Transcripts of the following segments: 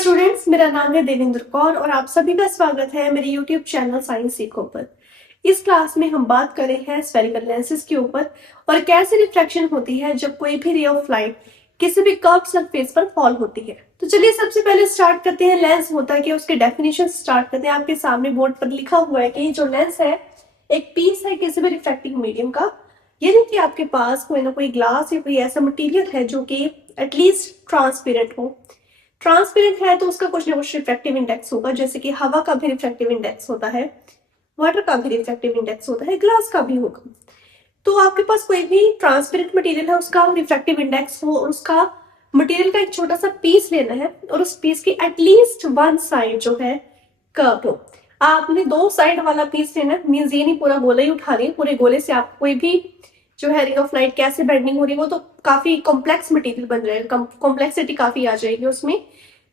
Students, मेरा नाम है देवेंद्र कौर और आप सभी का स्वागत है मेरे यूट्यूब चैनल साइंस सीखो पर। इस क्लास में हम बात कर रहे हैं स्फेरिकल लेंसेज के ऊपर और कैसे रिफ्रैक्शन होती है जब कोई भी रे ऑफ लाइट किसी भी कर्व सरफेस पर फॉल होती है। तो चलिए सबसे पहले स्टार्ट करते हैं लेंस होता है कि उसके डेफिनेशन स्टार्ट करते हैं। आपके सामने बोर्ड पर लिखा हुआ है कि जो लेंस है एक पीस है किसी भी रिफ्रैक्टिंग मीडियम का, यानी कि आपके पास कोई ना कोई ग्लास या कोई ऐसा मटेरियल है जो कि एटलीस्ट ट्रांसपेरेंट हो। ट्रांसपेरेंट है तो उसका कुछ ना कुछ रिफ्रैक्टिव इंडेक्स होगा, जैसे कि हवा का भी रिफ्रैक्टिव इंडेक्स होता है, वाटर का भी रिफ्रैक्टिव इंडेक्स होता है, ग्लास का भी होगा। तो आपके पास कोई भी ट्रांसपेरेंट मटेरियल है, उसका रिफ्रैक्टिव इंडेक्स हो, उसका मटेरियल का एक छोटा सा पीस लेना है और उस पीस की एटलीस्ट वन साइड जो है कर्व हो। आपने दो साइड वाला पीस लेना है, मींस ये नहीं पूरा गोला ही उठा रही है, पूरे गोले से आप कोई भी जो है रे ऑफ लाइट कैसे बेंडिंग हो रही है वो तो काफी कॉम्प्लेक्स मटेरियल बन जाएगा, कॉम्प्लेक्सिटी काफी आ जाएगी उसमें।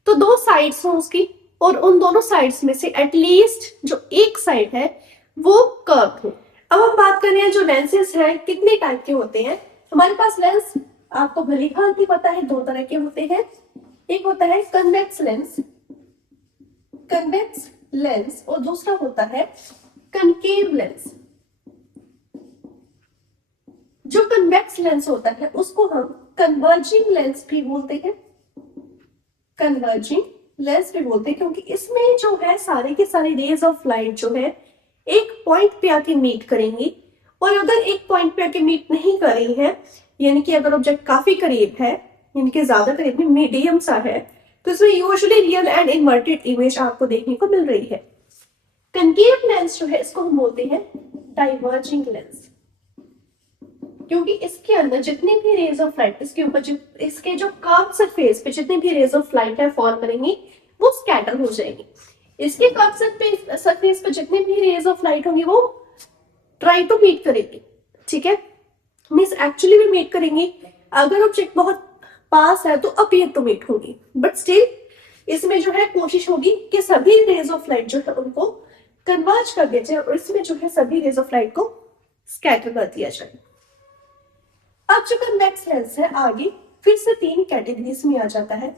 तो दो साइड्स हो उसकी और उन दोनों साइड्स में से एटलीस्ट जो एक साइड है वो कर्व हो। अब हम बात कर रहे हैं जो लेंसेज है कितने टाइप के होते हैं। हमारे पास लेंस आपको भली भांति पता है दो तरह के होते हैं। एक होता है कन्वेक्स लेंस और दूसरा होता है कनकेव लेंस। जो कन्वेक्स लेंस होता है उसको हम कन्वर्जिंग लेंस भी बोलते हैं, क्योंकि इसमें जो है सारे के सारे रेज ऑफ लाइट जो है एक पॉइंट पे आके मीट करेंगी, और अगर एक पॉइंट पे आके मीट नहीं कर रही है, यानी कि अगर ऑब्जेक्ट काफी करीब है, यानी कि ज्यादा करीब में मीडियम सा है, तो इसमें usually real and inverted image आपको देखने को मिल रही है। कनकेव लेंस जो है इसको हम बोलते हैं डाइवर्जिंग लेंस, क्योंकि इसके अंदर जितनी भी रेज ऑफ लाइट इसके ऊपर इसके जो कर्व सरफेस पे जितनी भी रेज ऑफ लाइट है फॉल करेंगी वो स्कैटर हो जाएगी। इसके कर्व सरफेस पे जितनी भी रेज ऑफ लाइट होंगी वो ट्राई टू मीट करेगी, ठीक है, मींस एक्चुअली भी मीट करेंगी। अगर ऑब्जेक्ट बहुत पास है तो अपीयर टू मीट होगी, बट स्टिल इसमें जो है कोशिश होगी कि सभी रेज ऑफ लाइट जो है उनको कन्वर्ज कर दिया जाए और इसमें जो है सभी रेज ऑफ लाइट को स्कैटर कर दिया जाए। अब जो कन्वेक्स लेंस है आगे फिर से तीन कैटेगरीज में आ जाता है।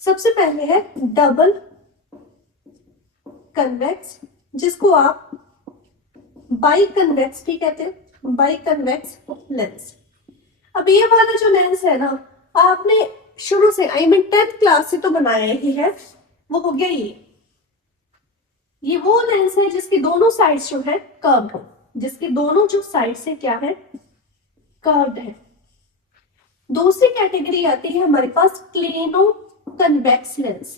सबसे पहले है डबल कन्वेक्स, जिसको आप बाई कन्वेक्स भी कहते हैं, बाई कन्वेक्स लेंस। अब ये वाला जो लेंस है ना, आपने शुरू से आई मीन 10th क्लास से तो बनाया ही है, वो हो गया ये वो लेंस है जिसकी दोनों साइड्स जो है कर्व हो, जिसकी दोनों जो साइड्स है क्या है, कर्व्ड है। दूसरी कैटेगरी आती है हमारे पास plano convex lens.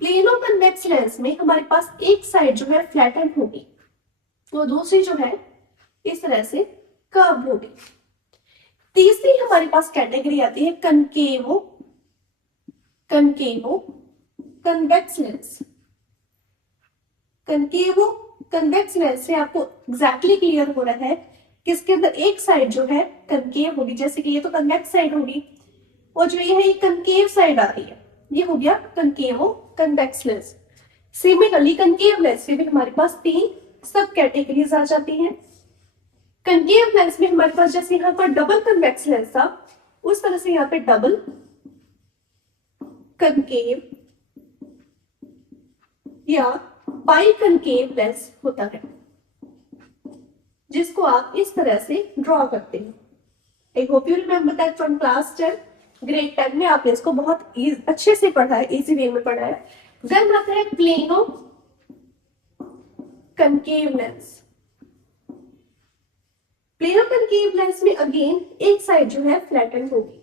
Plano convex lens में हमारे पास एक साइड जो है फ्लैटन होगी तो दूसरी जो है इस तरह से कर्व होगी। तीसरी हमारे पास कैटेगरी आती है कनकेवो कन्वेक्स लेंस। कनकेवो कन्वेक्स लेंस से आपको एग्जैक्टली क्लियर हो रहा है कि इसके अंदर एक साइड जो है कनकेव होगी, जैसे कि ये तो कन्वेक्स साइड होगी और जो ये है ये कनकेव साइड आ रही है, ये हो गया concavo convex lens. Similarly concave lens में भी हमारे पास तीन सब कैटेगरीज आ जाती हैं। कनकेव लेंस में हमारे पास जैसे यहाँ पर डबल कन्वेक्स लेंस था उस तरह से यहाँ पे डबल कनकेव या बाई कनकेव लेंस होता है, जिसको आप इस तरह से ड्रॉ करते हैं। I hope you remember that from class 10, grade 10 में आपने इसको बहुत अच्छे से पढ़ा है, इजी वे में पढ़ा है। देन आता है plano concave lens. Plano concave lens में अगेन एक साइड जो है फ्लैटन होगी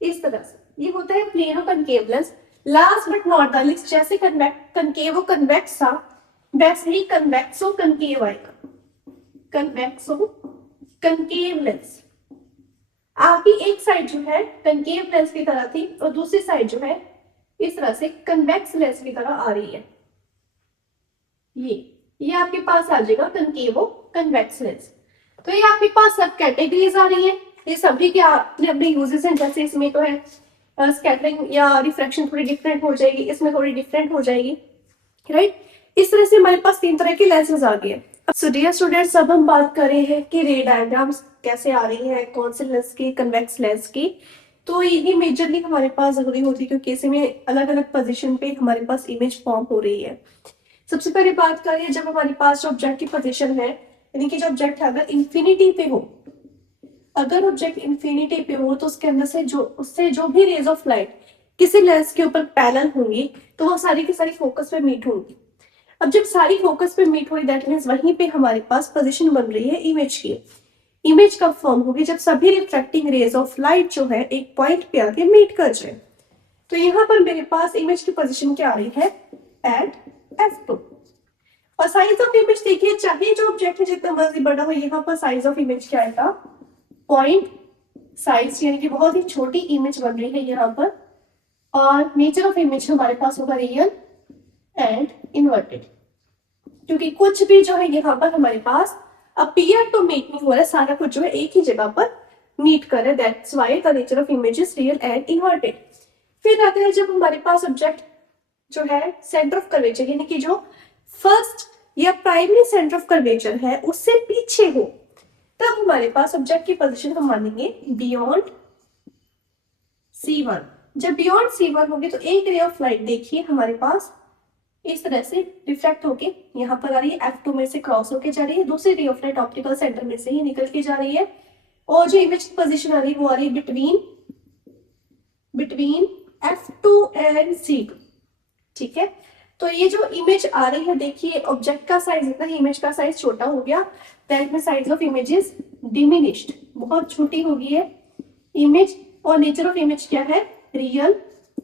इस तरह से, ये होता है plano concave lens. Last but not the least, जैसे कनकेवो कन्वेक्स था वैसे ही कन्वेक्सो कनकेव आएगा, कन्वेक्सो कनकेव लेंस। आपकी एक साइड जो है कनकेव लेंस की तरह थी और दूसरी साइड जो है इस तरह से कन्वेक्स लेंस की तरह आ रही है। ये आपके पास आ जाएगा कनकेवो कन्वेक्स लेंस। तो ये आपके पास सब कैटेगरीज आ रही है, ये सभी के अपने अपने यूजेस हैं। जैसे इसमें तो है स्कैटरिंग या रिफ्रैक्शन थोड़ी डिफरेंट हो जाएगी, इसमें थोड़ी डिफरेंट हो जाएगी, राइट। इस तरह से हमारे पास तीन तरह के लेंसेज आ गए। सो डियर स्टूडेंट्स, अब हम बात कर रहे हैं कि रे डायग्राम्स कैसे आ रही है कौन से लेंस की, कन्वेक्स लेंस की। तो यही मेजरली हमारे पास जरूरी होती है, क्योंकि इसमें अलग अलग पोजीशन पे हमारे पास इमेज फॉर्म हो रही है। सबसे पहले बात करें, जब हमारे पास जो ऑब्जेक्ट की पोजीशन है, यानी कि जो ऑब्जेक्ट है अगर इंफिनिटी पे हो, अगर ऑब्जेक्ट इंफिनिटी पे हो तो उसके अंदर से उससे जो भी रेज ऑफ लाइट किसी लेंस के ऊपर पैरेलल होंगी तो वो सारी की सारी फोकस पे मीट होंगी। अब जब सारी फोकस पे मीट हुई, दैट मीन्स वहीं पे हमारे पास पोजीशन बन रही है इमेज की। इमेज कब फॉर्म होगी? जब सभी रिफ्रैक्टिंग रेज ऑफ लाइट जो है एक पॉइंट पे आके मीट कर जाए। तो यहाँ पर मेरे पास इमेज की पोजीशन क्या आ रही है? Eight f2। और साइज ऑफ इमेज देखिए, चाहे जो ऑब्जेक्ट है जितना मर्जी बड़ा हो, यहाँ पर साइज ऑफ इमेज क्या आएगा? पॉइंट साइज, यानी कि बहुत ही छोटी इमेज बन रही है यहाँ पर। और नेचर ऑफ इमेज हमारे पास होगा रियल एंड इन्वर्टेड, क्योंकि कुछ भी जो है यहाँ पर हमारे पास अपीयर टू मीट नहीं हो रहा है, सारा कुछ जो है एक ही जगह पर मीट कर रहा है। That's why the nature of image is real and inverted. फिर आता है जब हमारे पास ऑब्जेक्ट जो है सेंटर ऑफ कर्वेचर, यानी कि जो फर्स्ट या प्राइमरी सेंटर ऑफ कर्वेचर है उससे पीछे हो, तब हमारे पास ऑब्जेक्ट की पोजीशन हम मानेंगे बियॉन्ड C1। जब बियॉन्ड C1 होगी तो एक रे ऑफ लाइट देखिए हमारे पास इस तरह से रिफ्लेक्ट होके यहाँ पर आ रही है, f2 में से क्रॉस होके जा रही है, दूसरी रे ऑफ लाइट ऑप्टिकल सेंटर में से ही निकल के जा रही है, और जो इमेज की पोजीशन आ रही है वो आ रही है बिटवीन f2 एंड C2। ठीक है, तो ये जो इमेज आ रही है, देखिए ऑब्जेक्ट का साइज इतना ही, इमेज का साइज छोटा हो गया, that means size of image is diminished, बहुत छोटी हो गई है इमेज। और नेचर ऑफ इमेज क्या है? Real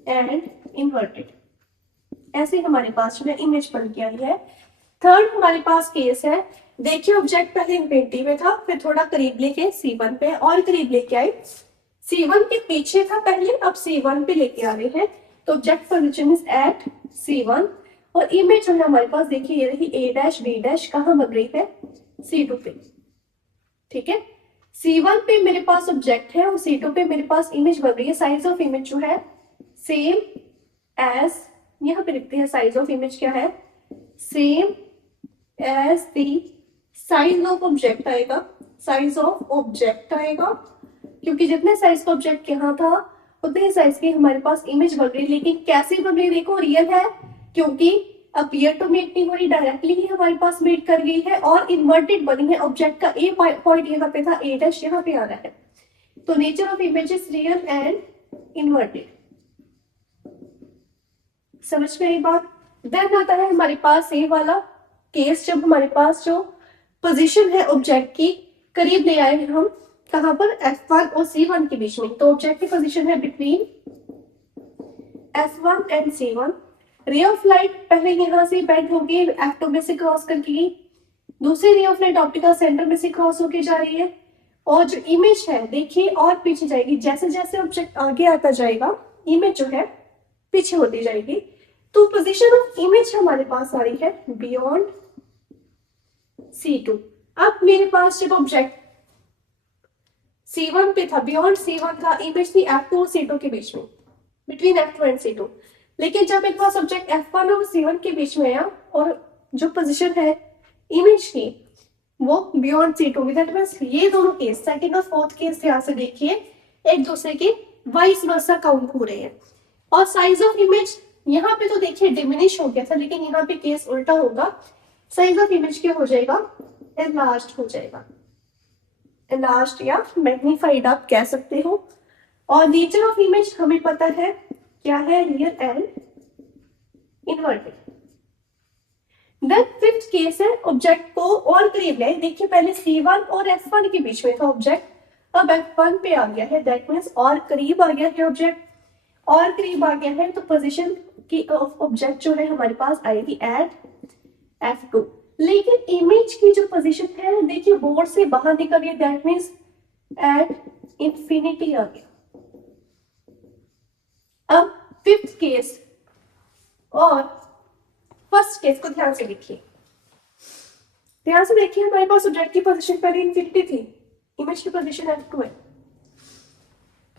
and inverted. ऐसे हमारे पास जो है इमेज बन के आई है। थर्ड हमारे पास केस है, देखिए ऑब्जेक्ट पहले इन्फिनिटी में था, फिर थोड़ा करीब लेके C1 पे और करीब लेके आए, C1 के पीछे था पहले, अब C1 पे लेके आ रहे हैं, तो object position is eight C1। और इमेज जो है हमारे पास देखिए ये रही A' B' कहाँ बन रही है? C2 पे। ठीक है, C1 पे मेरे पास ऑब्जेक्ट है और C2 पे मेरे पास इमेज बन रही है। साइज ऑफ इमेज जो है सेम एज, यहाँ पे लिखते हैं साइज ऑफ इमेज क्या है? Same as the size of object आएगा, साइज ऑफ ऑब्जेक्ट आएगा, क्योंकि जितने साइज का ऑब्जेक्ट यहाँ था उतने साइज की हमारे पास इमेज बन रही है। लेकिन कैसे बन रही है? देखो रियल है, क्योंकि अपीयर टू मीट नहीं हो रही, डायरेक्टली ही हमारे पास मीट कर गई है, और इन्वर्टेड बनी है, ऑब्जेक्ट का ए पॉइंट यहाँ पे था, A' यहाँ पे आ रहा है, तो nature of image is real and inverted. समझ में आई बात? देन आता है हमारे पास ये वाला केस, जब हमारे पास जो पोजीशन है ऑब्जेक्ट की करीब ले आए हम, कहां पर? F1 और C1 के बीच में, तो ऑब्जेक्ट की पोजीशन है बिटवीन F1 एंड C1। रे ऑफ लाइट पहले यहां से बेंड होगी, F2 में से क्रॉस करके गई, दूसरी रे ऑफ लाइट ऑप्टिकल सेंटर में से क्रॉस होके जा रही है, और जो इमेज है देखिए और पीछे जाएगी, जैसे जैसे ऑब्जेक्ट आगे आता जाएगा इमेज जो है पीछे होती जाएगी। तो पोजीशन ऑफ इमेज हमारे पास आ रही है बियॉन्ड C2। अब मेरे पास जब ऑब्जेक्ट C1 पे था, बियॉन्ड C1 था, इमेज थी F2 और C2 के बीच में, बिटवीन F2 एंड C2। लेकिन जब मेरे पास ऑब्जेक्ट F1 और C1 के बीच में आया और जो पोजीशन है इमेज की वो बियॉन्ड C2 में, दैट मींस ये दोनों केस, सेकंड और फोर्थ केस ध्यान से देखिए, एक दूसरे के वाइस वर्सा काउंट हो रहे हैं। और साइज ऑफ इमेज यहाँ पे तो देखिए डिमिनिश हो गया था, लेकिन यहाँ पे केस उल्टा होगा, साइज ऑफ इमेज क्या हो जाएगा? एनलार्ज्ड हो जाएगा, एनलार्ज्ड या मैग्नीफाइड आप कह सकते हो। और नेचर ऑफ इमेज हमें पता है क्या है? Real and inverted. Then fifth case है, ऑब्जेक्ट को और करीब ले, देखिए पहले C1 और F1 के बीच में था ऑब्जेक्ट, अब F1 पे आ गया है, दैट मींस और करीब आ गया है ऑब्जेक्ट, और करीब आ गया है, तो पोजीशन की ऑब्जेक्ट जो है हमारे पास आएगी एट F2। लेकिन इमेज की जो पोजीशन है देखिए बोर्ड से बाहर निकल गई, दैट मींस एट इंफिनिटी आ गया। अब फिफ्थ केस और फर्स्ट केस को ध्यान से देखिए, ध्यान से देखिए, हमारे पास ऑब्जेक्ट की पोजीशन पहले इंफिनिटी थी, इमेज की पोजीशन F2 है,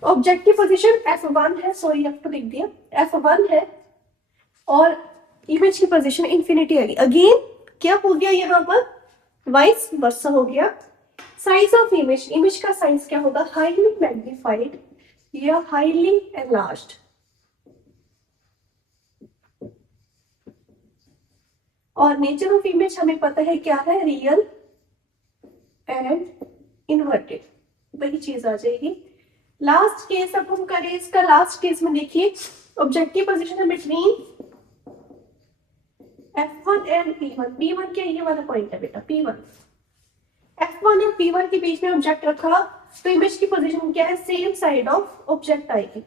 ऑब्जेक्ट की पोजीशन F1 है, सॉरी F2 लिख दिया, F1 है, और इमेज की पोजीशन इंफिनिटी है। अगेन क्या हो गया यहाँ पर? वाइस वर्सा हो गया। साइज ऑफ इमेज, इमेज का साइज क्या होगा? हाईली मैग्नीफाइड या हाईली एनलार्ज्ड। और नेचर ऑफ इमेज हमें पता है क्या है, रियल एंड इन्वर्टेड, वही चीज आ जाएगी। लास्ट केस अब हम करें इसका, लास्ट केस में देखिए ऑब्जेक्टिव पोजीशन है between F1 and P1। P1 क्या, ये वाला पॉइंट है बेटा P1। F1 और P1 के बीच में ऑब्जेक्ट रखा तो इमेज की पोजीशन क्या है, सेम साइड ऑफ ऑब्जेक्ट आएगी,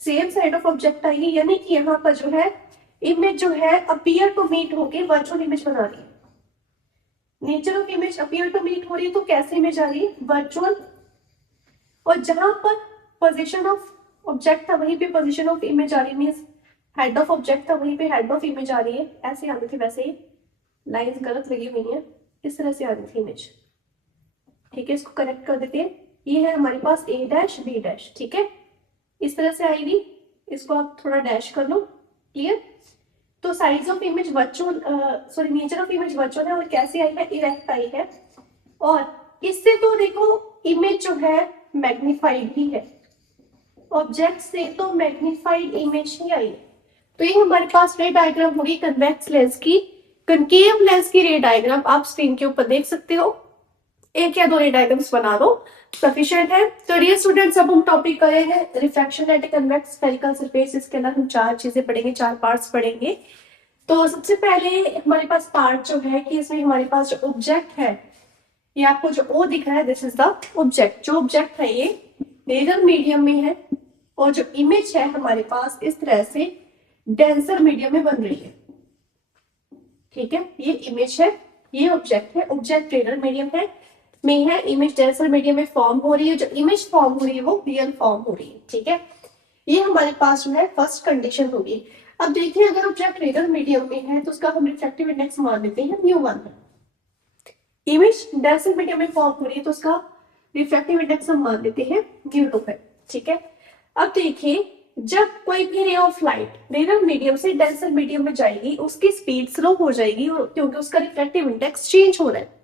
सेम साइड ऑफ ऑब्जेक्ट आएगी, यानी कि यहाँ पर जो है इमेज जो है अपीयर टू मीट होके वर्चुअल इमेज बना रही है। Nature of image appear to meet हो रही है तो कैसे इमेज आ रही है, वर्चुअल। और जहां पर पोजीशन ऑफ ऑब्जेक्ट था वहीं पे पोजीशन ऑफ इमेज आ रही है, मींस हेड ऑफ ऑब्जेक्ट था वहीं पे हेड ऑफ इमेज आ रही है। ऐसे आनी थी, वैसे ही लाइंस गलत लगी हुई है, इस तरह से आनी थी इमेज। ठीक है, इसको करेक्ट कर देते हैं। ये है हमारे पास A डैश B डैश, ठीक है, इस तरह से आएगी। इसको आप थोड़ा डैश कर लो, क्लियर। तो size of image virtual, sorry nature of image virtual है और कैसे आई है, इरेक्ट आई है। और इससे तो देखो इमेज जो है मैग्नीफाइड ही है, ऑब्जेक्ट से तो मैग्नीफाइड इमेज ही आई है। तो ये हमारे पास रे डायग्राम होगी कन्वेक्स लेंस की। कनकेव लेंस की रे डायग्राम आप स्क्रीन के ऊपर देख सकते हो, एक या दो रे डायग्राम्स बना दो, सफिशिएंट है। तो डियर स्टूडेंट्स, अब हम टॉपिक कर रहे हैं refraction at convex spherical surface. इसके अंदर हम चार चीजें पढ़ेंगे, चार पार्ट्स पढ़ेंगे। तो सबसे पहले हमारे पास पार्ट जो है कि इसमें हमारे पास जो ऑब्जेक्ट है, ये आपको जो ओ दिख रहा है, दिस इज द ऑब्जेक्ट। जो ऑब्जेक्ट है ये लेजर मीडियम में है और जो इमेज है हमारे पास इस तरह से डेंसर मीडियम में बन रही है। ठीक है, ये इमेज है, ये ऑब्जेक्ट है, ऑब्जेक्ट लेजर मीडियम है में है, इमेज डेंसर मीडियम में फॉर्म हो रही है। जो इमेज फॉर्म हो रही है वो रियल फॉर्म हो रही है। ठीक है, ये हमारे पास जो है फर्स्ट कंडीशन होगी। अब देखिए अगर ऑब्जेक्ट लेजर मीडियम में है तो उसका हम रिफ्रैक्टिव इंडेक्स मान लेते हैं μ1। इमेज डेंसर मीडियम में फॉर्म हो रही है तो उसका रिफ्रैक्टिव इंडेक्स हम मान लेते हैं μ2 है। ठीक है, अब देखिए जब कोई भी ray of light lesser medium से डेंसर मीडियम में जाएगी उसकी स्पीड स्लो हो जाएगी क्योंकि उसका रिफ्रैक्टिव इंडेक्स चेंज हो रहा है।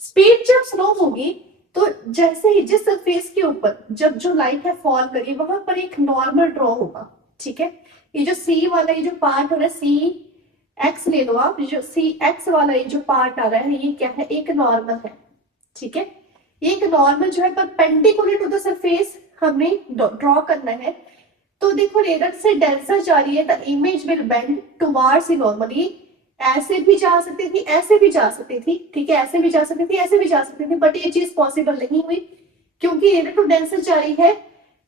स्पीड जब स्लो होगी तो जैसे ही जिस सरफेस के ऊपर जब जो लाइट है फॉल करी वहां पर एक नॉर्मल ड्रॉ होगा। ठीक है, ये जो सी वाला ये जो पार्ट हो रहा है, सी एक्स ले लो आप, जो सी एक्स वाला ये जो पार्ट आ रहा है ये क्या है, एक नॉर्मल है। ठीक है, एक नॉर्मल जो है परपेंडिकुलर टू द सरफेस हमें ड्रॉ करना है। तो देखो लेजर से डेंसर जा रही है, the image will bend towards the normally. ऐसे भी जा सकती थी, ऐसे भी जा सकती थी। ठीक है, ऐसे भी जा सकती थी, ऐसे भी जा सकती थी, बट ये चीज पॉसिबल नहीं हुई क्योंकि लेजर टू डेंसर जा रही है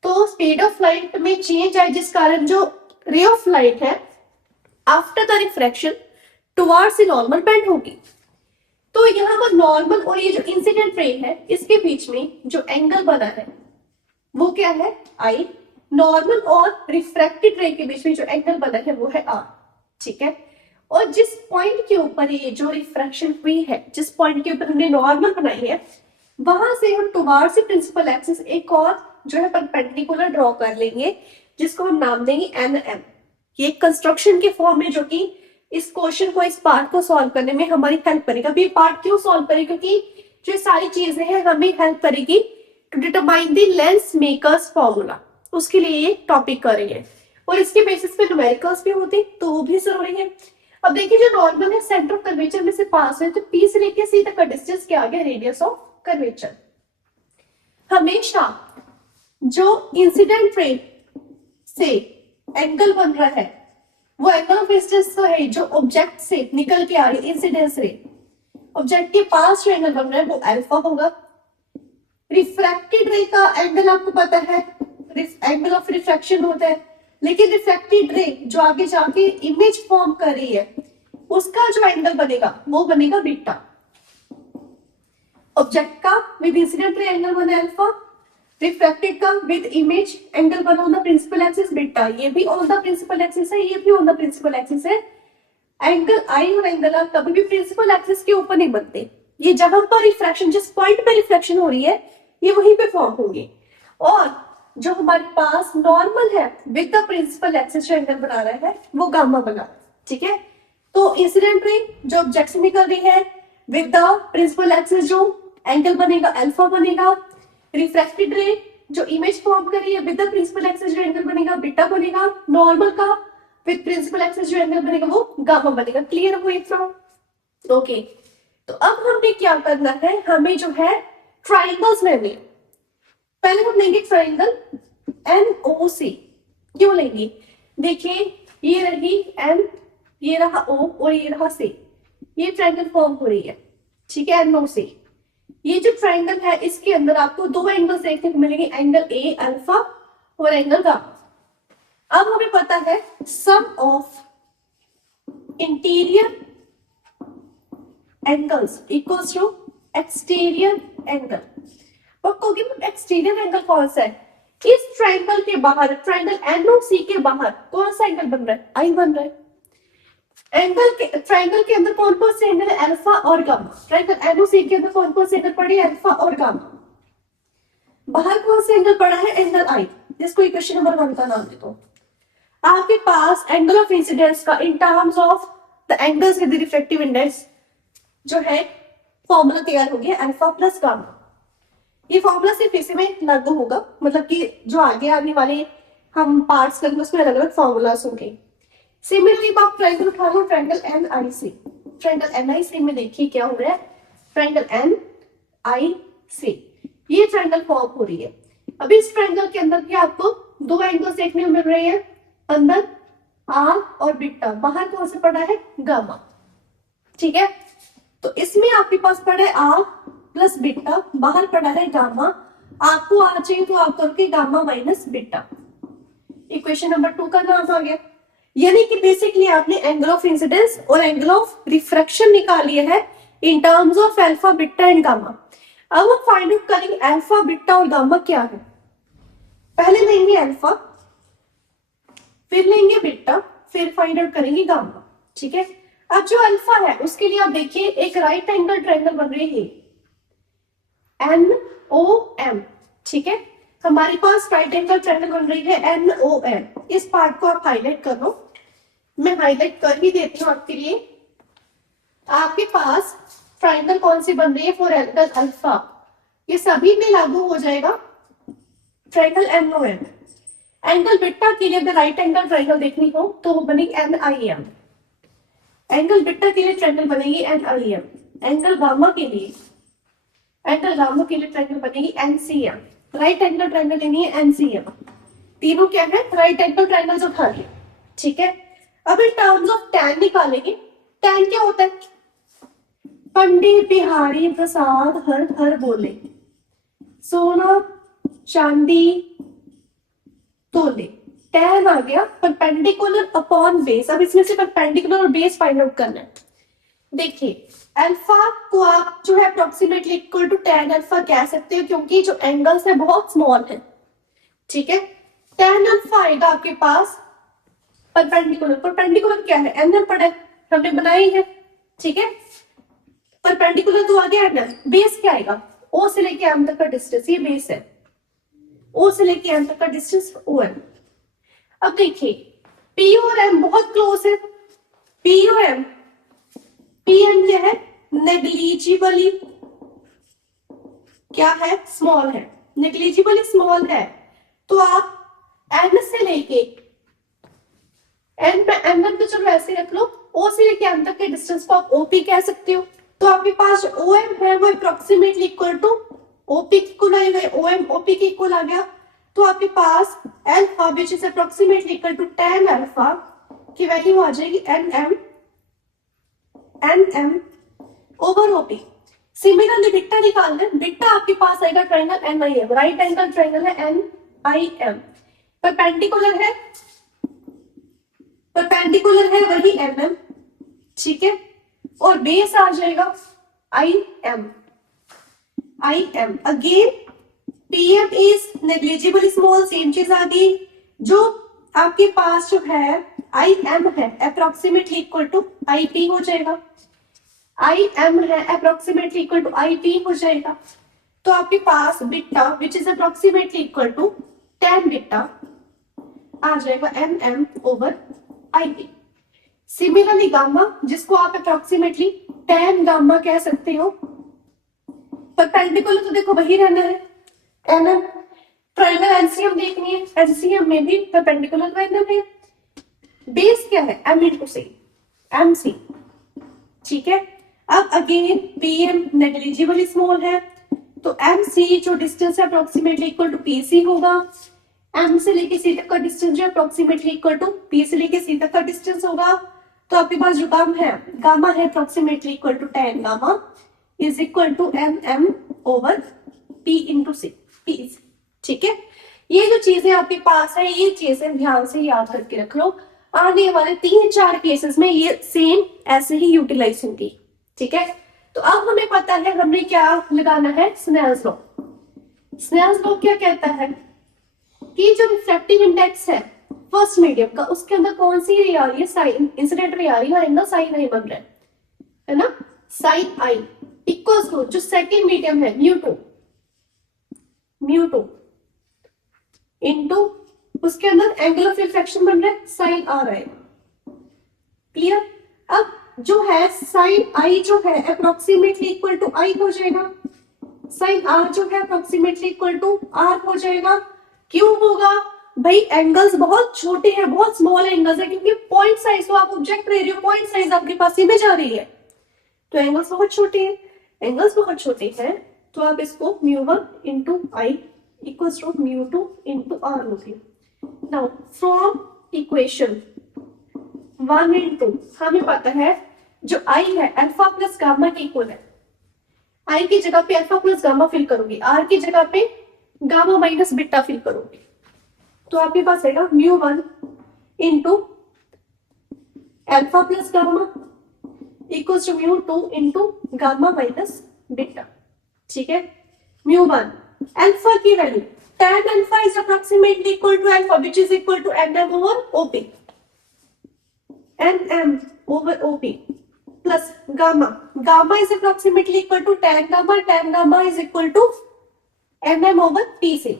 तो स्पीड ऑफ लाइट में चेंज आए, जिस कारण जो रे ऑफ लाइट है after the refraction towards the normal bend होगी। तो यहाँ पर नॉर्मल और ये जो इंसिडेंट रे है इसके बीच में जो एंगल बना है वो क्या है, आई। नॉर्मल और रिफ्रैक्टेड रे के बीच में जो एंगल बना है वो है आर। ठीक है, और जिस पॉइंट के ऊपर ये जो रिफ्रैक्शन हुई है, जिस पॉइंट के ऊपर हमने नॉर्मल बनाई है, वहां से हम टुवर्ड्स द प्रिंसिपल एक्सिस एक और जो है परपेंडिकुलर ड्रॉ कर लेंगे जिसको हम नाम देंगे NM। ये कंस्ट्रक्शन के फॉर्म में जो कि इस क्वेश्चन को, इस पार्ट को सॉल्व करने में हमारी हेल्प करेगा। अभी पार्ट क्यों सॉल्व करेगा, क्योंकि जो सारी चीजें हैं हमें हेल्प करेगी to determine the lens maker's formula, उसके लिए ये टॉपिक करेंगे। और इसके बेसिस पे न्यूमेरिकल्स भी होते तो वो भी जरूरी है। अब देखिए जो नॉर्मल है सेंटर ऑफ कर्वेचर में से पास है तो P से लेके C तक का डिस्टेंस क्या आ गया, रेडियस ऑफ कर्वेचर। हमेशा जो इंसिडेंट रे से एंगल बन रहा है वो एंगल ऑफ इंसिडेंस तो है जो ऑब्जेक्ट से निकल के आ रही है, इंसिडेंस रे ऑब्जेक्ट के पास जो एंगल बन रहा है वो अल्फा होगा। रिफ्रैक्टेड रे का एंगल आपको पता है एंगल ऑफ रिफ्रैक्शन होता है, लेकिन रिफ्रैक्टेड रे जो आगे जाके इमेज फॉर्म कर रही है उसका जो एंगल बनेगा वो बनेगा बीटा। ऑब्जेक्ट का विद इंसिडेंट रे एंगल बने अल्फा, रिफ्रैक्टेड का विद इमेज एंगल बना on the principal axis beta. ये भी ऑन द प्रिंसिपल एक्सिस है, ये भी ऑन द प्रिंसिपल एक्सिस है। एंगल आई और एंगल आर कभी भी प्रिंसिपल एक्सिस के ऊपर नहीं बनते, ये जहां पर रिफ्रैक्शन, जिस पॉइंट पे रिफ्लेक्शन हो रही है ये वहीं पे फॉर्म होंगे। और जो हमारे पास नॉर्मल है विद द प्रिंसिपल एक्सिस जो एंगल बना रहा है वो गामा बना रहा है। ठीक है, तो इंसिडेंट रे जो ऑब्जेक्ट से निकल रही है विद द प्रिंसिपल एक्सिस जो एंगल बनेगा अल्फा बनेगा। रिफ्रैक्टेड रे जो इमेज फॉर्म करी है विद द प्रिंसिपल एक्सिस जो एंगल बनेगा बीटा बनेगा, नॉर्मल का विद प्रिंसिपल एक्सिस जो एंगल बनेगा वो गामा बनेगा। क्लियर हुई फ्रॉम? ओके, तो अब हमने क्या करना है, हमें जो है ट्राइंगल्स लेने। पहले हम लेंगे ट्राइंगल NOC। क्यों लेंगे? देखिए ये रही N, ये रहा O और ये रहा C, ये ट्राइंगल फॉर्म हो रही है, ठीक है, NOC। ये जो ट्राइंगल है इसके अंदर आपको दो एंगल्स देखने को मिलेंगे, एंगल A अल्फा और एंगल गामा। अब हमें पता है sum of interior angles equals to exterior angle. और क्योंकि एक्सटीरियर एंगल कौन सा है, इस ट्राइंगल के बाहर, ट्राइंगल NOC के बाहर कौन सा एंगल बन रहा है, आई बन रहा है। एंगल के ट्राइंगल के अंदर कौन कौन से एंगल है, अल्फा और गामा। ट्राइंगल NOC के अंदर कौन कौन से एंगल पड़े, अल्फा और गामा। बाहर कौन से एंगल पड़ा है, एंगल आई, जिसको इक्वेशन नंबर 1 का नाम दे दो। आपके पास एंगल ऑफ इंसिडेंस का in terms of the angles with the refractive index जो है फॉर्मूला तैयार हो गया, अल्फा प्लस गामा। ये फॉर्मूला सिर्फ इसी में लागू होगा, मतलब कि जो आगे आने वाले हम पार्ट्स करेंगे उसमें अलग अलग फॉर्मूलास होंगे। सिमिलरली आप ट्राइंगल उठा लो, ट्राइंगल NIC। ट्राइंगल NIC में देखिए क्या हो रहा है, ट्राइंगल NIC ये ट्राइंगल फॉर्म हो रही है। अब इस ट्राइंगल के अंदर क्या आपको दो एंगल्स देखने को मिल रहे हैं, अंदर R और बीटा, बाहर कौन सा पड़ा है, गामा, ठीक है। तो इसमें आपके पास पड़ा है R प्लस बीटा, बाहर पड़ा है गामा। आपको आ चाहिए तो आप करोगे gamma minus beta. Equation number 2 का नाम आ गया। यानी कि बेसिकली आपने एंगल ऑफ इंसिडेंस और एंगल ऑफ रिफ्रैक्शन निकाल लिया है in terms of alpha beta and gamma. अब हम फाइंड आउट करेंगे अल्फा बीटा और गामा क्या है। पहले लेंगे अल्फा, फिर लेंगे बीटा, फिर फाइंड आउट करेंगे गामा, ठीक है। अब जो अल्फा है उसके लिए आप देखिए एक राइट एंगल ट्रायंगल बन रही है NOM, ठीक है। हमारे पास राइट एंगल ट्रायंगल बन रही है NOM। इस पार्ट को आप हाईलाइट कर लो, मैं हाईलाइट कर ही देती हूँ आपके लिए। आपके पास ट्रायंगल कौन सी बन रही है, फॉर एंगल अल्फा, ये सभी में लागू हो जाएगा ट्रायंगल NOM। एंगल बीटा के लिए अगर राइट एंगल ट्रायंगल देखनी हो तो वो बनेगी NIM। एंगल बीटा के लिए ट्रायंगल बनेगी NIM। एंगल गामा के लिए ट्रायंगल बनेगी NCM। राइट एंगल ट्रायंगल लेनी है NCM। तीनों क्या है, राइट एंगल ट्रायंगल जो खा लिए, ठीक है। अब इन टर्म्स ऑफ tan निकालेंगे। tan क्या होता है, पंडित बिहारी प्रसाद हर हर बोले, सोना चांदी तोले। tan आ गया परपेंडिकुलर अपॉन बेस। अब इसमें से परपेंडिकुलर और बेस फाइंड आउट करना है। देखिए अल्फा को आप जो है approximately equal to tan alpha कह सकते हो, क्योंकि जो एंगल्स है बहुत स्मॉल है, ठीक है। tan अल्फा आएगा आपके पास परपेंडिकुलर क्या है, एंगल पड़ा है, हमने बनाई है, ठीक है। परपेंडिकुलर तो आ गया एंगल। बेस क्या आएगा, O से लेके M तक का डिस्टेंस, ये बेस है। O से लेके M तक का डिस्टेंस OM। अब देखिए P और M बहुत क्लोज है। P और M, PM क्या है, नेग्लिजिबली क्या है, स्मॉल है, नेग्लिजिबली स्मॉल है। तो आप N से लेके एंगल तो चलो ऐसे रख लो, O से लेके M तक के डिस्टेंस को आप OP कह सकते हो। तो आपके पास जो OM है वो अप्रोक्सीमेटली इक्वल टू OP के इक्वल आएगा, OM OP के इक्वल आ गया। तो आपके पास alpha which is approximately equal to tan alpha की वैल्यू आ जाएगी NM over OP। Similarly beta निकालना है। बीटा आपके पास आएगा triangle NIM, right angle triangle है NIM। परपेंडिकुलर है वही MM, ठीक है। और बेस आ जाएगा IM। Again PM is negligible small, same चीज आ गई। जो आपके पास जो है IM है अप्रोक्सीमेटली इक्वल टू IP हो जाएगा। IM है अप्रोक्सीमेटली इक्वल टू IP हो जाएगा। तो आपके पास beta which is approximately equal to tan beta आ जाएगा MM over IP। Similarly gamma, जिसको आप अप्रोक्सीमेटली tan गामा कह सकते हो। परपेंडिकुलर तो देखो वही रहना है NM। ट्रायंगल एलसीएम देखनी है, एलसीएम में भी परपेंडिकुलर ट्रायंगल है, बेस क्या है m इंटू सी, एम सी, ठीक है। अब अगेन पीएम नेग्लिजिबल स्मॉल है, तो एम सी जो डिस्टेंस है approximately equal to P C होगा। एम से लेके सी तक का डिस्टेंस जो है अप्रोक्सीमेटली इक्वल टू पी से लेके सी तक का डिस्टेंस होगा। तो आपके पास जो गामा है approximately equal to tan gamma is equal to M M over P into C, P, ठीक है। ये जो चीजें आपके पास है ये चीजें ध्यान से याद करके रख लो, आने वाले 3-4 केसेस में ये सेम ऐसे ही यूटिलाइज होंगी, ठीक है। तो अब हमें पता है हमने क्या लगाना है, स्नेल्स लॉ। स्नेल्स लॉ क्या कहता है कि जो रिफ्रैक्टिव इंडेक्स है फर्स्ट मीडियम का, उसके अंदर कौन सी रे आ रही है, साइन इंसिडेंट रे आ रही है, और एंगल साइन आई बन रहा है ना, साइन आई इक्वल्स टू जो सेकंड मीडियम है म्यू टू इनटू उसके अंदर एंगल ऑफ रिफ्रैक्शन बन रहा है साइन आर आई, क्लियर। अब जो है साइन आई जो है अप्रोक्सीमेटली इक्वल टू आई हो जाएगा, साइन आर जो है अप्रोक्सीमेटली इक्वल टू आर हो जाएगा। क्यों होगा भाई, एंगल्स बहुत छोटे हैं, बहुत स्मॉल एंगल्स है, क्योंकि पॉइंट साइज, तो आप ऑब्जेक्ट ले रहे हो, पॉइंट साइज आपके पास इमेज आ रही है, तो एंगल्स बहुत छोटे हैं, एंगल्स बहुत छोटे हैं, तो आप इसको mu one into I equals to mu two into R लोगे। नाउ फ्रॉम इक्वेशन 1 and 2 हमें पता है जो आई है अल्फा प्लस गामा के इक्वल है, आई की जगह पे अल्फा प्लस गामा फिल करोगे, आर की जगह पे गामा माइनस बीटा फिल करोगे, तो आपके पास आएगा mu one into alpha plus gamma equals to mu two into gamma minus beta, ठीक है। म्यू वन अल्फा की value tan alpha is approximately equal to alpha which is equal to nm over OP, nm over OP plus gamma. Gamma is approximately equal to tan gamma. Tan gamma is equal to nm over Tc.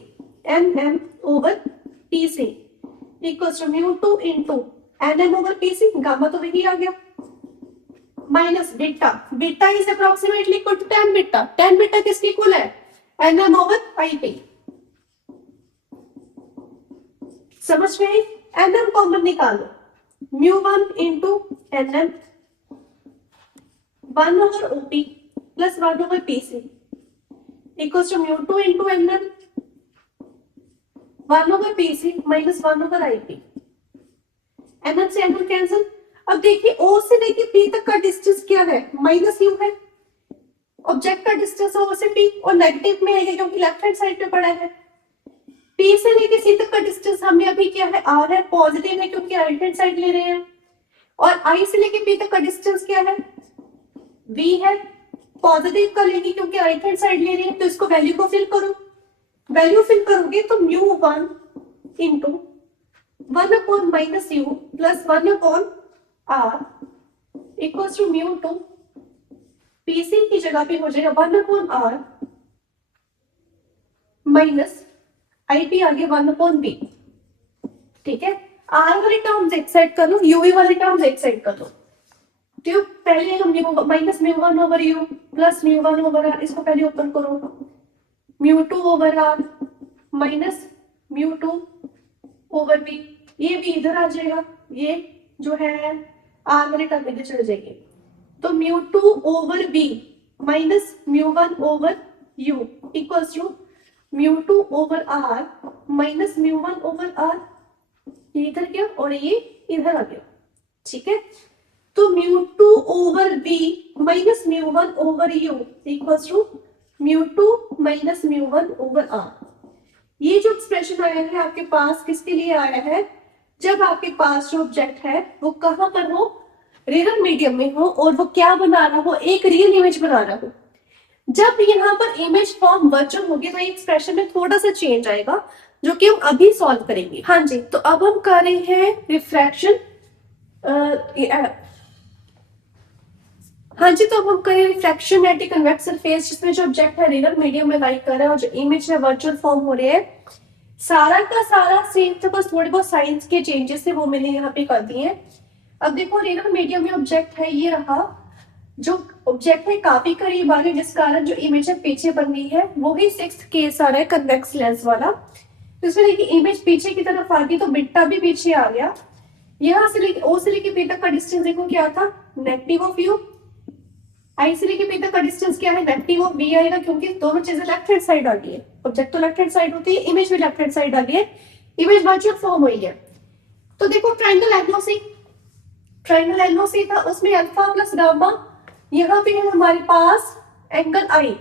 nm over Tc equals to mu 2 into nm over Tc. Gamma तो वही आ गया. Minus beta. Beta is approximately equal to tan beta. Tan beta किसके इक्वल है? nm over Ip. समझ में आई? nm common निकालो. Mu one into N M 1 over OP plus 1 over PC equals to mu two into N M 1 over PC minus 1 over IP. N M से N M cancel. अब देखिए ओ से लेके P तक का डिस्टेंस क्या है? माइनस यू है. ऑब्जेक्ट का डिस्टेंस ओ से पी और नेगेटिव में है क्योंकि लेफ्ट हैंड साइड पे पड़ा है. पी से लेके सी तक का डिस्टेंस हमें अभी क्या है? आर है. पॉजिटिव है क्योंकि राइट हैंड साइड ले रहे हैं. और आई से लेके पी तक का डिस्टेंस क्या है? वी है. पॉजिटिव का लेंगे क्योंकि राइट हैंड साइड ले रहे हैं. तो इसको वैल्यू को फिल करो. वैल्यू फिल करोगे तो mu one into 1 upon minus U plus 1 upon R equals to mu two PC की जगह पे हो जाएगा 1 अपॉन आर माइनस आईपी आगे 1 अपॉन बी. ठीक है. आर वाली टर्म्स एक साइड कर लो, यूवी वाली टर्म्स एक साइड कर लो. तो पहले हम minus mu one over U plus mu one over R, इसको पहले ओपन करो. Mu two over R minus mu two over B. ये भी इधर आ जाएगा. ये जो है आर वाले टर्म इधर चढ़ जाएगी. तो mu two over B minus mu one over U equals to mu two over R minus mu one over R. ये इधर गया और ये इधर आ गया. ठीक है. तो mu two over B minus mu one over U equals to mu two minus mu one over R. ये जो एक्सप्रेशन आया है आपके पास किसके लिए आया है? जब आपके पास जो ऑब्जेक्ट है वो कहां पर हो? रियल मीडियम में हो और वो क्या बना रहा हो? एक रियल इमेज बना रहा हो. जब यहाँ पर इमेज फॉर्म वर्चुअल होगी तो एक्सप्रेशन में थोड़ा सा चेंज आएगा जो कि हम अभी सॉल्व करेंगे. हाँ जी. तो अब हम कर रहे हैं रिफ्रैक्शन. हाँ जी. तो अब हम करें refraction at a convex surface जिसमें जो ऑब्जेक्ट है रियल मीडियम में लाई कर रहा है और जो इमेज है वर्चुअल फॉर्म हो रही है. सारा का सारा सेम था, बस थोड़े बहुत साइंस के चेंजेस है वो मैंने यहाँ पे कर दिए हैं. अब देखो रियल मीडियम में ऑब्जेक्ट है, ये रहा. जो ऑब्जेक्ट है काफी करीब आ गए जिस कारण जो इमेज है पीछे बन गई है. वो ही 6th केस आ रहा है कन्वेक्स लेंस वाला. तो इसमें देखिए इमेज पीछे की तरफ आ गई तो बीटा भी पीछे आ गया। यहाँ से लेके ओ से लेके बी तक का डिस्टेंस देखो क्या था, नेगेटिव ऑफ यू। आई से लेके बी तक का डिस्टेंस क्या है, नेगेटिव ऑफ बी आएगा, क्योंकि दोनों चीजें लेफ्ट हैंड साइड आ गई है। ऑब्जेक्ट तो लेफ्ट हैंड साइड होती है, इमेज भी लेफ्ट हैंड साइड आ गई है, इमेज वर्चुअल फॉर्म हुई है। तो देखो ट्राइंगल एलओसी, ट्राइंगल एलओसी था, उसमें अल्फा प्लस गामा, यहाँ पे है हमारे पास एंगल आई,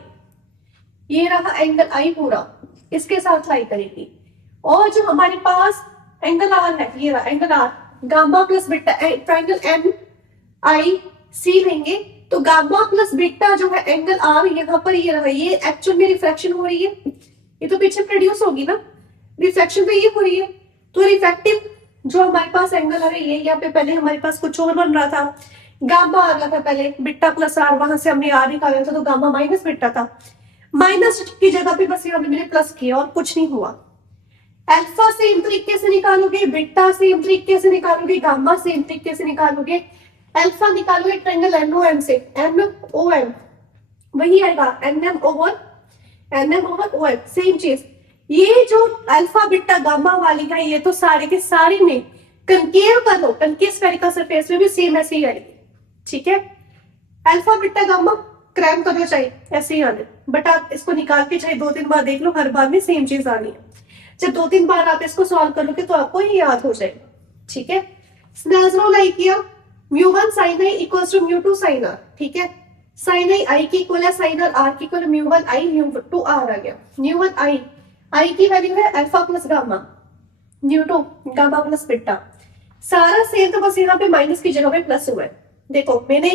ये रहा एंगल आई पूरा, इसके साथ लाई करेगी। और जो हमारे पास एंगल आर है, ये रहा angle R, gamma plus beta, triangle M I C लेंगे तो गामा प्लस बीटा जो है एंगल आर, यहाँ पर ये रहा, ये एक्चुअल में रिफ्लेक्शन हो रही है, ये तो पीछे प्रोड्यूस होगी ना, रिफ्लेक्शन तो ये हो रही है। तो रिफ्लेक्टिव जो हमारे पास एंगल आ रहा है, ये यहाँ पे पहले हमारे पास कुछ और बन रहा था, गामा आ रहा था पहले, बीटा प्लस आर, वहां से हमने आर निकाला था तो गामा माइनस बीटा था, माइनस की जगह पे बस यहाँ पे मैंने प्लस किया और कुछ नहीं हुआ। अल्फा सेम तरीके से निकालोगे, बीटा सेम तरीके से निकालोगे, गामा सेम तरीके से निकालोगे। अल्फा निकालोगे ट्रायंगल एनओएम से, एनओएम वही आएगा, एनएम ओवर ओएम, सेम चीज। ये जो अल्फा बीटा गामा वाली है, ये तो सारे के सारे में कंकेव कर लो, कंकेव स्फेरिकल सरफेस में भी सेम ऐसे ही आएगी, ठीक है। अल्फा बीटा गामा क्रैम कर लो चाहे ऐसे ही आने, बट आप इसको निकाल के चाहे 2-3 बार देख लो, हर बार में सेम चीज आनी है। जब 2-3 बार आप इसको सॉल्व करोगे तो आपको ये याद हो जाएगा, ठीक है। स्नेल्स लॉ लाइक किया, mu sin i equals to mu sin r, ठीक है। sin i आई की इक्वल है sin r की equal mu i mu r आ गया। म्यू1 i की वैल्यू है alpha plus gamma, mu gamma plus beta, सारा सेम, तो बस यहाँ पे माइनस की जगह पे प्लस हुआ है। देखो मैंने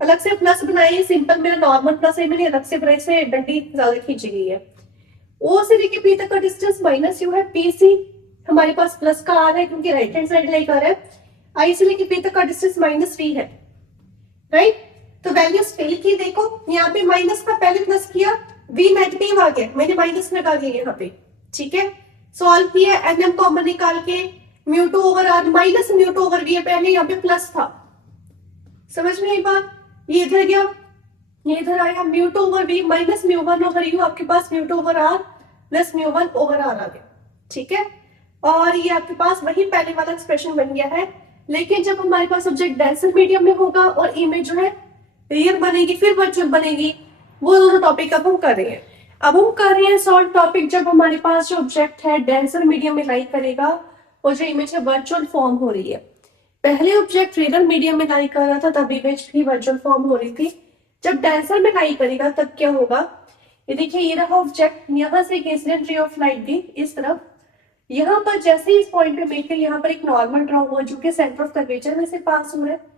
अलग से प्लस बनाई, सिंपल मेरा नॉर्मल प्लस है, मैंने अलग से बनाई, इसमें डंडी ज्यादा खींची गई है। ओ से लेके पी तक का डिस्टेंस माइनस यू है, पी सी हमारे पास प्लस का आ रहा है क्योंकि राइट हैंड साइड लाइक आ रहा है, आई से लेके पी तक का डिस्टेंस माइनस वी है, राइट। तो वैल्यूज फिल की, देखो यहाँ पे माइनस का पहले प्लस किया, वी नेगेटिव आ गया, मैंने माइनस लगा दिया यहाँ पे, ठीक है। सॉल्व किया, एनएम कॉमन निकाल के mu over R minus mu over V है, पहले यहाँ पे प्लस था, समझ में आई बात। ये इधर गया, ये इधर आया, mu over V minus mu over U, आपके पास mu over R plus mu over R आ गया, ठीक है। और ये आपके पास वही पहले वाला एक्सप्रेशन बन गया है। लेकिन जब हमारे पास ऑब्जेक्ट डेंसर मीडियम में होगा और इमेज जो है रियल बनेगी फिर वर्चुअल बनेगी, वो दोनों टॉपिक अब हम कर रहे हैं। अब हम कर रहे हैं सॉल्व टॉपिक जब हमारे पास जो ऑब्जेक्ट है डेंसर मीडियम में लाई करेगा और जो इमेज है वर्चुअल फॉर्म हो रही है। पहले ऑब्जेक्ट रियल मीडियम में लाई कर रहा था तब इमेज भी वर्चुअल फॉर्म हो रही थी, जब डेंसर में लाई करेगा तब क्या होगा। ये देखिए ये रहा ऑब्जेक्ट, यहाँ से एक इंसिडेंट रे ऑफ लाइट दी इस तरफ, यहाँ पर जैसे ही इस पॉइंट पे मेक है, यहाँ पर एक नॉर्मल ड्रॉ हुआ जो कि सेंटर ऑफ कर्वेचर में से पास हो रहा है।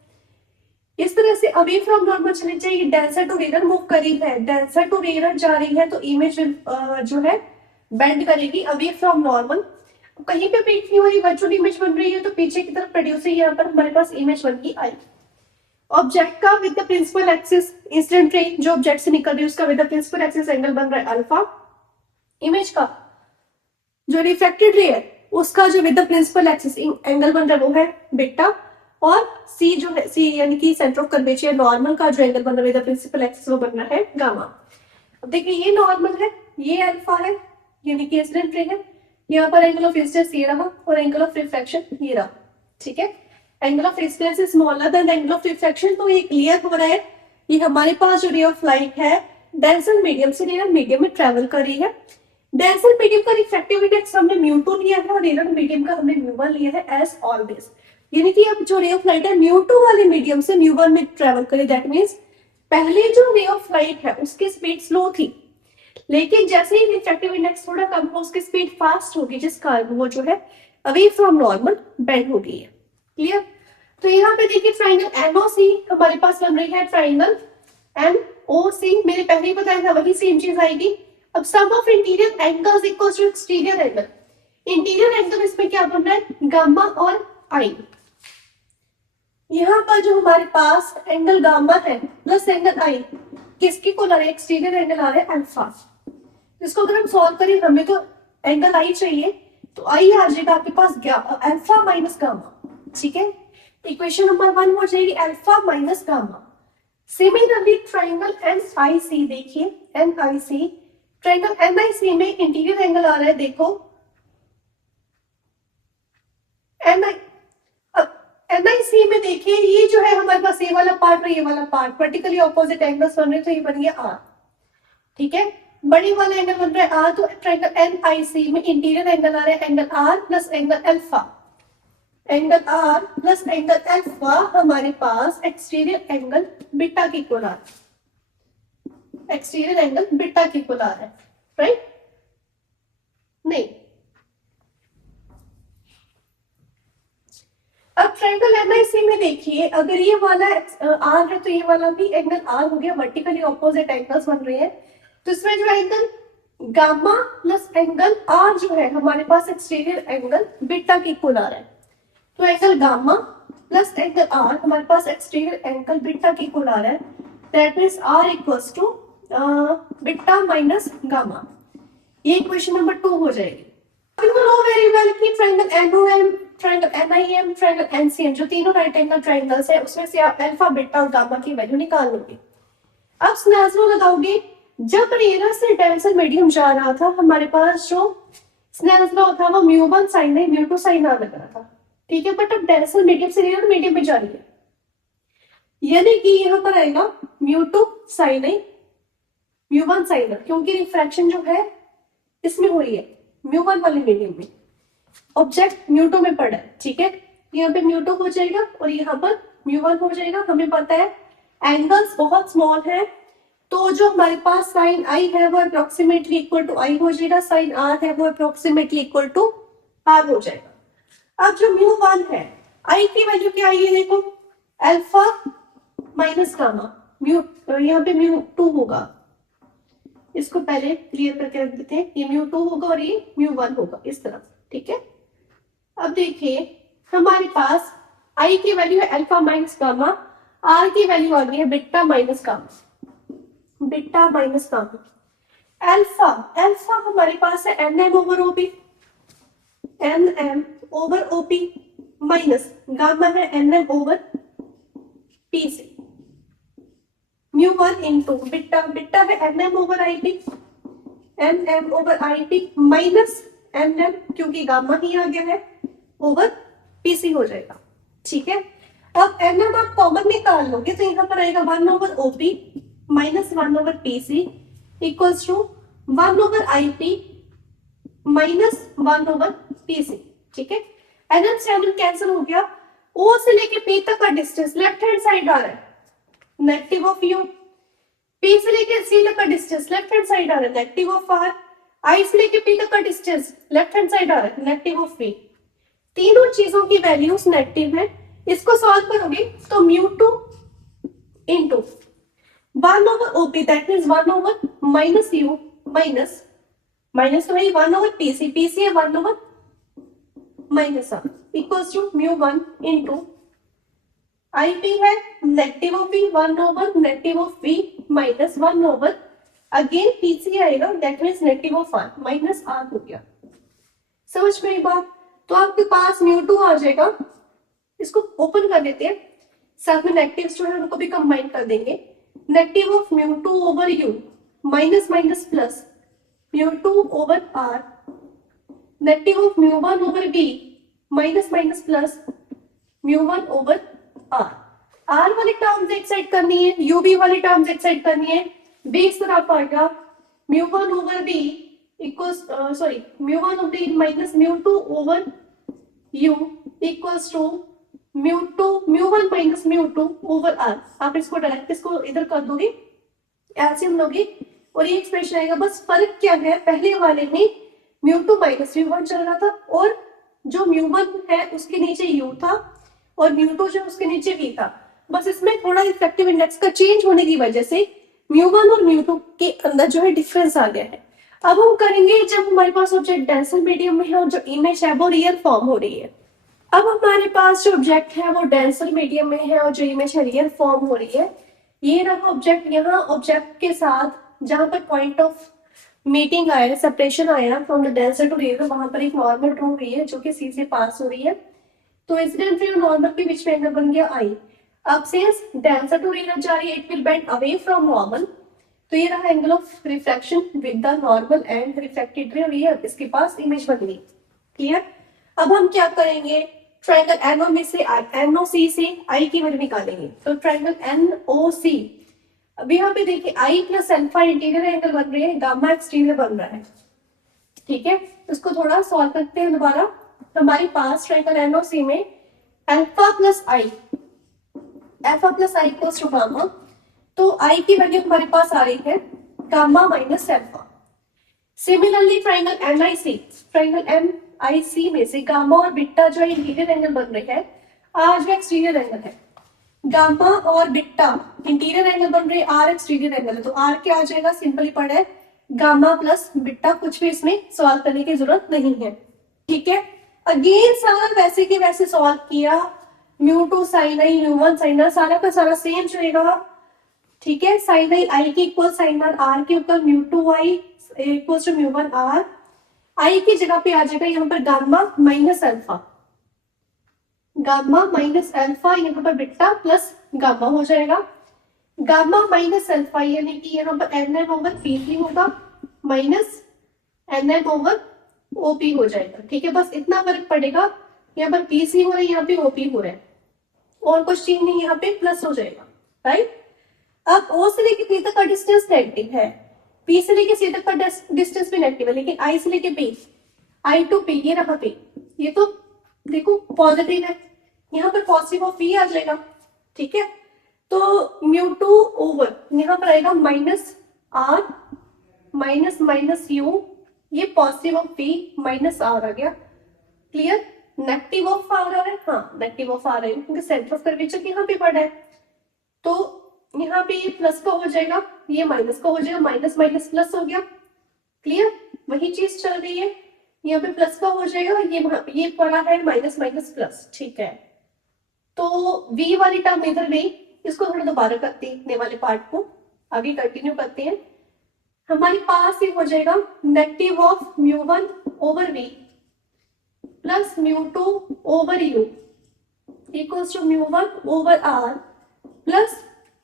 इस तरह से अवे फ्रॉम नॉर्मल चले जाइए, डेंसर टू रेयर मूव करीब है, डेंसर टू रेयर जा रही है तो इमेज जो है बेंड करेगी अवे फ्रॉम नॉर्मल। कहीं पे पीक नहीं हो रही, वर्चुअल इमेज बन रही है तो पीछे की तरफ प्रोड्यूस है, यहाँ पर हमारे पास इमेज बन की आई। ऑब्जेक्ट का with the principal axis incident ray जो ऑब्जेक्ट से निकल रही है उसका with the principal axis angle बन रहा है अल्फा, इमेज का जो रिफ्लेक्टेड रे है उसका जो with the principal axis angle बन रहा है वो है बीटा, और सी जो है सी यानी कि सेंटर ऑफ कर्वेचर नॉर्मल का जो एंगल बन रहा है विद द प्रिंसिपल एक्सिस वो बन रहा है गामा। अब देखिए ये नॉर्मल है, ये अल्फा है यानी कि इंसिडेंट रे है, यहाँ पर एंगल ऑफ इंसिडेंस ये रहा और एंगल ऑफ रिफ्लेक्शन ये रहा, ठीक है। Angle of incidence is smaller than angle of reflection, तो ये क्लियर हो रहा है ये हमारे पास जो रे ऑफ लाइट है डेंसर मीडियम से रेयर मीडियम में ट्रेवल कर रही है। डेंसर मीडियम का रिफ्रैक्टिव इंडेक्स हमने म्यू2 लिया है और रेयर मीडियम का हमने म्यू1 लिया है एज ऑलवेज, यानी कि अब जो रे ऑफ लाइट है म्यू2 वाले मीडियम से म्यू1 में ट्रेवल करे, दैट मींस पहले जो रे ऑफ लाइट है उसकी स्पीड स्लो थी, लेकिन जैसे ही रिफ्रैक्टिव इंडेक्स थोड़ा कम हो उसकी स्पीड फास्ट होगी, जिस कारण वो जो है अवे फ्रॉम नॉर्मल बेंड हो गई है, क्लियर। तो यहाँ पे देखिए ट्राइंगल एनओसी हमारे पास बन रही है, ट्राइंगल एनओसी मैंने पहले ही बताया था वही सेम चीज आएगी। अब sum of interior angles equals to exterior angle, interior angle इसमें क्या बन रहा है गामा और आई। यहाँ पर जो हमारे पास एंगल गामा है प्लस एंगल आई किसकी को ला रहे हैं, एक्सटीरियर एंगल आ रहा है अल्फा। इसको अगर हम सॉल्व करें हमें तो एंगल आई चाहिए, तो आई आ जाएगा आपके पास अल्फा माइनस गामा, ठीक है। इक्वेशन नंबर 1 हो जाएगी alpha minus gamma. Similarly triangle NIC देखिए, एनआईसी ट्राइंगल एनआईसी में इंटीरियर एंगल आ रहा है देखो देखिए ये जो है हमारे पास ये वाला पार्ट और ये वाला पार्ट वर्टिकली ऑपोजिट एंगल्स बन रहे, तो ये बन गया आर। ठीक है, बड़ी वाला एंगल बन रहा है आर, तो ट्रायंगल एनआईसी में इंटीरियर एंगल आ रहा है angle R plus angle alpha. Angle R plus angle alpha हमारे पास एक्सटीरियर एंगल बीटा के इक्वल आ रहा है, एक्सटीरियर एंगल बीटा के इक्वल आ रहा है, राइट? नहीं, अब ट्रायंगल एनआईसी में देखिए, अगर ये वाला आर है तो ये वाला भी एंगल आर हो गया, वर्टिकली ऑपोजिट एंगल्स बन रहे हैं। तो इसमें जो angle gamma plus angle R जो है हमारे पास एक्सटीरियर एंगल बीटा के इक्वल आ रहा है। तो angle gamma plus angle R हमारे पास एक्सटीरियर एंगल बीटा के इक्वल आ रहा है। That means R equals to beta minus gamma. ये इक्वेशन नंबर 2 हो जाएगी। You know very well कि triangle NOM, triangle NIM, triangle NCM जो तीनों राइट एंगल ट्रायंगल्स है, उसमें से आप अल्फा, बीटा और गामा की वैल्यू निकाल लोगे। अब स्नेल्स लॉ लगाओगे। जब रेयरर से डेंसर मीडियम जा रहा था, हमारे पास जो स्नेल्स लॉ था वो μ1 sin A μ2 sin R लग रहा था। ठीक है, बट अब डेंसर मीडियम से रेयरर मीडियम में जा रही है, यानी कि यहाँ पर आएगा μ2 sin A μ1 sin R, क्योंकि रिफ्रैक्शन जो है इसमें हो रही है μ1 वाले मीडियम में, ऑब्जेक्ट μ2 में पड़ा है। ठीक है, यहाँ पे μ2 हो जाएगा और यहाँ पर μ1 हो जाएगा। हमें पता है एंगल्स बहुत स्मॉल है, तो जो हमारे पास साइन आई है वो अप्रोक्सीमेटली इक्वल टू आई हो जाएगा, साइन आर है वो अप्रोक्सीमेटली इक्वल टू आर हो जाएगा। अब जो μ1 है, आई की वैल्यू क्या आई है देखो, अल्फा माइनस गामा, यहाँ पे μ2 होगा, इसको पहले क्लियर करके रख देते हैं, ये μ2 होगा और ये μ1 होगा इस तरफ। ठीक है, अब देखिए हमारे पास I की वैल्यू है अल्फा माइनस गामा, R की वैल्यू आ गई है beta minus gamma, beta minus gamma. Alpha, alpha हमारे पास है NM over OP, NM over OP minus gamma है NM over PC। μ1 into beta, beta है NM over IP, NM over IP minus NM क्योंकि gamma ही आ गया है ओवर PC हो जाएगा। ठीक है, अब NM आप कॉमन निकाल लोगे तो यहाँ पर आएगा 1 over OP minus 1 over PC equals to 1 over IP minus 1 over PC। ठीक है, NM से NM कैंसिल हो गया, O से लेके P तक का डिस्टेंस लेफ्ट हैंड साइड आ रहा है, नेगेटिव ऑफ U। P से लेके C तक का डिस्टेंस लेफ्ट हैंड साइड आ रहा है, नेगेटिव ऑफ R। I से लेके P तक का डिस्टेंस लेफ्ट हैंड साइड आ रहा है, नेगेटिव ऑफ P। तीनों चीजों की वैल्यूज नेगेटिव है। इसको सॉल्व करोगे तो μ2 into 1 over OP that means 1 over minus U minus minus तो है 1 ओवर PC, PC है 1 over minus R equals to μ1 into IP है negative of V 1 over negative of V minus 1 over again PC आएगा that means negative of R minus R हो गया। समझ में आई बात? तो आपके पास μ2 आ जाएगा, इसको ओपन कर देते हैं, साथ में नेगेटिव्स जो है उनको भी कंबाइन कर देंगे। Negative of μ2 over U minus minus plus μ2 over R, negative of μ1 over B minus minus plus μ1 over R। R वाली टर्म्स एक साइड करनी है, UB वाली टर्म्स एक साइड करनी है, B इस तरफ आएगा μ1 over B equals μ1 over B minus μ2 over U equals to μ1 minus μ2 over R। आप इसको डायरेक्ट इसको इधर कर दोगे, एलसीएम लोगे और ये एक्सप्रेशन आएगा। बस फर्क क्या है, पहले वाले में μ2 माइनस μ1 चल रहा था और जो μ1 है उसके नीचे U था और μ2 जो उसके नीचे V था। बस इसमें थोड़ा इफेक्टिव इंडेक्स का चेंज होने की वजह से μ1 और μ2 के अंदर जो है डिफरेंस आ गया है। अब हम करेंगे जब हमारे पास ऑब्जेक्ट डेंसर मीडियम में है और जो इमेज है वो रियल फॉर्म हो रही है। अब हमारे पास जो ऑब्जेक्ट है वो डेंसर मीडियम में है और जो इमेज है रियल फॉर्म हो रही है। ये रहा ऑब्जेक्ट, यहाँ ऑब्जेक्ट के साथ जहां पर पॉइंट ऑफ मीटिंग आया, सेपरेशन आया from the denser to real, वहां पर एक नॉर्मल ड्रॉ हुई है जो कि सी से पास हो रही है। तो इंसिडेंट रे और नॉर्मल के बीच में एंगल बन गया आई। अब सिंस डेंसर टू रियल जा रही है, it will bend away from normal, तो ये रहा angle of refraction with the normal and reflected ray और ये इसके पास इमेज बन गई। क्लियर? अब हम क्या करेंगे, ट्रायंगल एनओ में से एनओसी से आई की वैल्यू निकालेंगे। तो ट्रायंगल एनओसी, अब यहाँ पे देखिए आई प्लस अल्फा इंटीरियर एंगल बन रही है, गामा एक्सटीरियर बन रहा है। ठीक है, इसको थोड़ा सॉल्व करते हैं दोबारा। हमारे पास ट्रायंगल एनओसी में alpha plus I, alpha plus I equals to gamma, तो आई की वैल्यू हमारे पास आ रही है gamma minus alpha. Similarly triangle NIC, triangle NIC में से गामा और बीटा जो इंटीरियर एंगल बन रहे हैं, आर जो एक्सटीरियर एंगल है, गामा और बीटा इंटीरियर एंगल बन रहे हैं, आर एक्सटीरियर एंगल है, तो आर क्या आ जाएगा, सिंपली पढ़ा है गामा प्लस बीटा, कुछ भी इसमें सवाल करने की जरूरत नहीं है। ठीक है, अगेन सारा वैसे के वैसे सॉल्व किया, mu two sine I, mu one sine R, सारा का सारा सेम चलेगा। ठीक है, साइन आई के इक्वल साइन आर के ऊपर mu two I equal to mu one R, I की जगह पे आ जाएगा यहाँ पर gamma minus alpha, gamma minus alpha, यहाँ पर बीटा प्लस गामा हो जाएगा। गामा माइनस अल्फा यानी कि यहाँ पर N M over P C होगा minus N M over OP हो जाएगा। ठीक है, बस इतना फर्क पड़ेगा, यहाँ पर पी सी हो रहा है, यहाँ पे ओपी हो रहा है, और कुछ चीज नहीं, यहाँ पे प्लस हो जाएगा। राइट, अब ओ से लेके पी तक का डिस्टेंस नेगेटिव है, पी से लेके सी तक का डिस्टेंस भी नेगेटिव है, लेकिन आई से लेके पी, आई टू पी, ये रहा पी, ये तो देखो पॉजिटिव है, यहाँ पर पॉजिटिव ऑफ पी आ जाएगा। ठीक है, तो म्यू टू ओवर यहाँ पर आएगा minus R minus minus U, ये positive of P minus R आ गया। क्लियर, नेगेटिव ऑफ आर आ रहा है, हाँ नेगेटिव ऑफ आर है क्योंकि सेंटर ऑफ कर्वेचर यहाँ पे पड़ा है, तो यहाँ पे ये प्लस का हो जाएगा, ये माइनस का हो जाएगा, माइनस माइनस प्लस हो गया। क्लियर, वही चीज चल रही है, यहाँ पे प्लस का हो जाएगा, ये पड़ा है माइनस माइनस प्लस। ठीक है, तो v वाली टर्म इधर गई, इसको थोड़ा दोबारा करते हैं, वाले पार्ट को आगे कंटिन्यू करते हैं। हमारे पास ये हो जाएगा negative of mu one over V plus mu two over U equals to mu one over R plus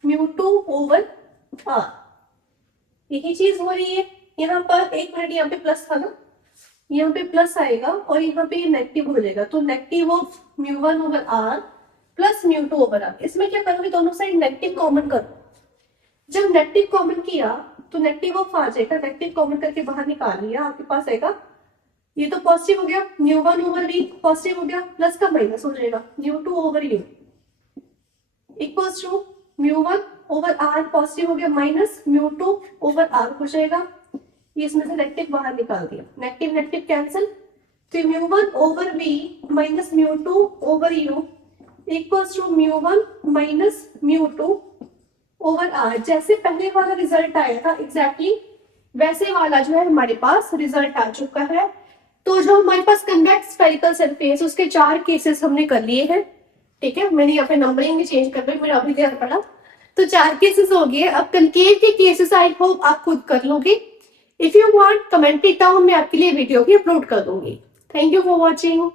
mu two over R. यही चीज हो रही है यहाँ पर, एक मिनट, यहाँ पे प्लस था ना, यहाँ पे प्लस आएगा और यहाँ पे नेगेटिव हो जाएगा, तो negative of mu one over R plus mu two over R. इसमें क्या करोगे, दोनों साइड नेगेटिव कॉमन करो, जब नेगेटिव कॉमन किया तो नेगेटिव ऑफ आ जाएगा, नेगेटिव कॉमन करके बाहर निकाल लिया, आपके पास आएगा, ये तो पॉजिटिव हो गया, mu one over V positive हो गया, प्लस का माइनस हो जाएगा, mu two over U equals to mu one over R positive हो गया, minus mu two over R हो जाएगा, ये इसमें से नेगेटिव बाहर निकाल दिया, नेगेटिव नेगेटिव कैंसिल, तो mu one over V minus mu two over U equals to mu one minus mu two over R. जैसे पहले वाला रिजल्ट आया था एग्जैक्टली वैसे वाला जो है हमारे पास रिजल्ट आ चुका है। तो जो हमारे पास कन्वेक्स स्फेरिकल सरफेस, उसके 4 केसेस हमने कर लिए हैं। ठीक है, मैंने यहाँ पे नंबरिंग भी चेंज कर दी, मेरा अभी ध्यान पड़ा, तो 4 केसेस हो गए। अब कनकेव के केसेस आई होप आप खुद कर लोगे। If you want comment it down, मैं आपके लिए वीडियो भी अपलोड कर दूंगी। Thank you for watching.